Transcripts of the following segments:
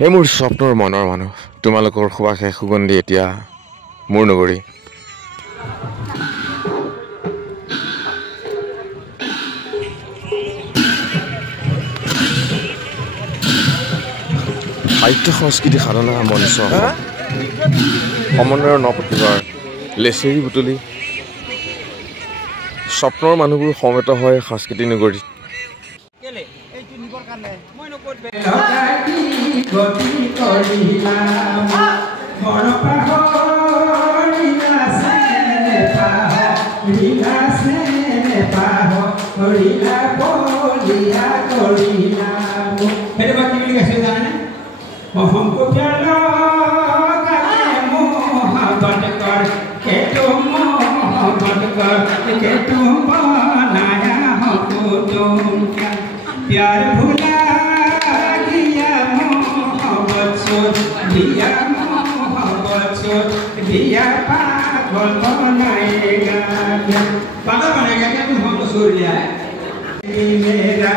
হে মোৰ স্বপ্নৰ মনৰ মানুহ তোমালোকৰ সুবাসে সুগন্ধি এতিয়া মোৰ নগৰী সাহিত্য সংস্কৃতি সাধনা মঞ্চ সমন্বয়ৰ নপ্ৰতিভাৰ লেচেৰি বুটলি স্বপ্নৰ মানুহবোৰ সমবেত হয় সাংস্কৃতিক নগৰীত हमको प्याला के मोहब्बत कर के तुम मोहब्बत कर के तुम बनाया हमको तुम क्या प्यार भुला दिया मोहब्बत छोड़ दिया मोहब्बत छोड़ दिया पागल बनाएगा क्या तुम हमको छोड़ दिया है मेरा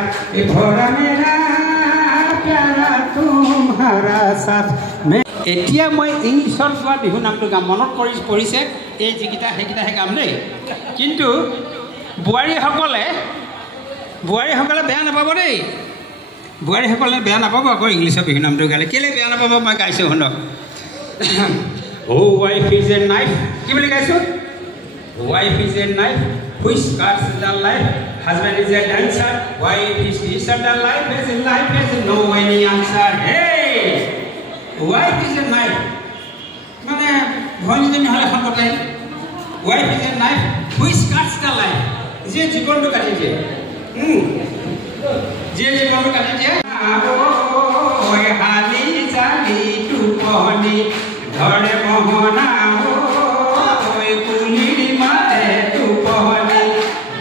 भोरा मेरा तुम्हारा साथ এতিয়া মই এই ঈশ্বৰ গোৱা বিহু নামটো গাম মনত পৰিছে এই যিকেইটাহে গাম দেই কিন্তু বোৱাৰীসকলে বেয়া নাপাব দেই বোৱাৰীসকলে বেয়া নাপাব আকৌ ইংলিছৰ বিহু নামটো গালে কেলে বেয়া নাপাব মই গাইছোঁ শুনক Oh wife is a knife কি বুলি গাইছোঁ Wife is a knife which cuts the life Husband is a dancer wife is the life has no any answer hey wife is a knife মানে ভনীজনী হলে সম্পৰ্কে wife is a knife which cuts the life যে জীৱনটো কাটি দিয়ে যে জীৱনটো কাটি দিয়ে ওই হালি জালি টুপনি ধৰে মোহনা ওই কুলিৰ মাতে টুপনি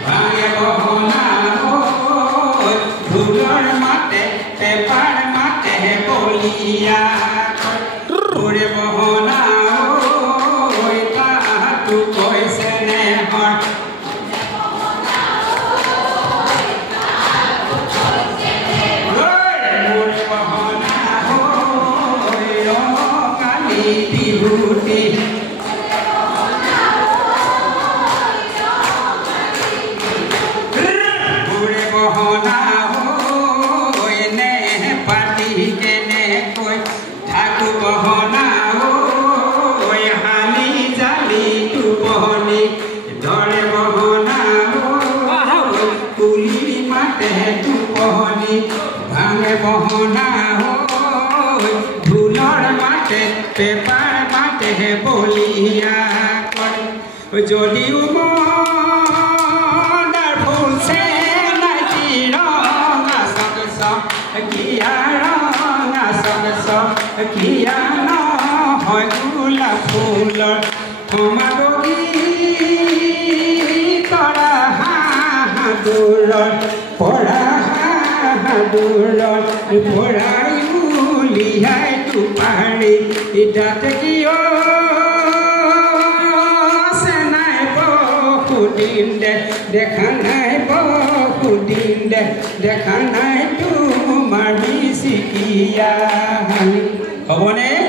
ভাঙে বহনা ওই ধুলৰ মাতে পেপাৰ মাতে বলিয়া ওরে বহনা ওই কাহাতু কইছে নে হর ওরে বহনা ওই ও কালি বিহুতি ওরে বহনা ওই নে পাটি কেনে কই ঠাকু বহনা ওই হালি জালি টুপনি ধরে বহনা ওই কুলি মাতে টুপনি ভাঙে বহনা ওই ধুলর মাতে পেপার মাতে বলিয়া করে যদিও মদার ফুলছে নাকি রঙা সকস কিয়া রঙা সকস কিয়া নহয় গোলাপ ফুলৰ সমাগী কৰা হাঁহাদুৰৰ পৰা হাঁহাদুৰৰ পৰাই উলিয়াই টোপাৰি তাতে কিয় চেনাই বহুদিন দেখা নাই বহুদিন দেখা নাই তোমাৰ মিচিকিয়া হ'বনে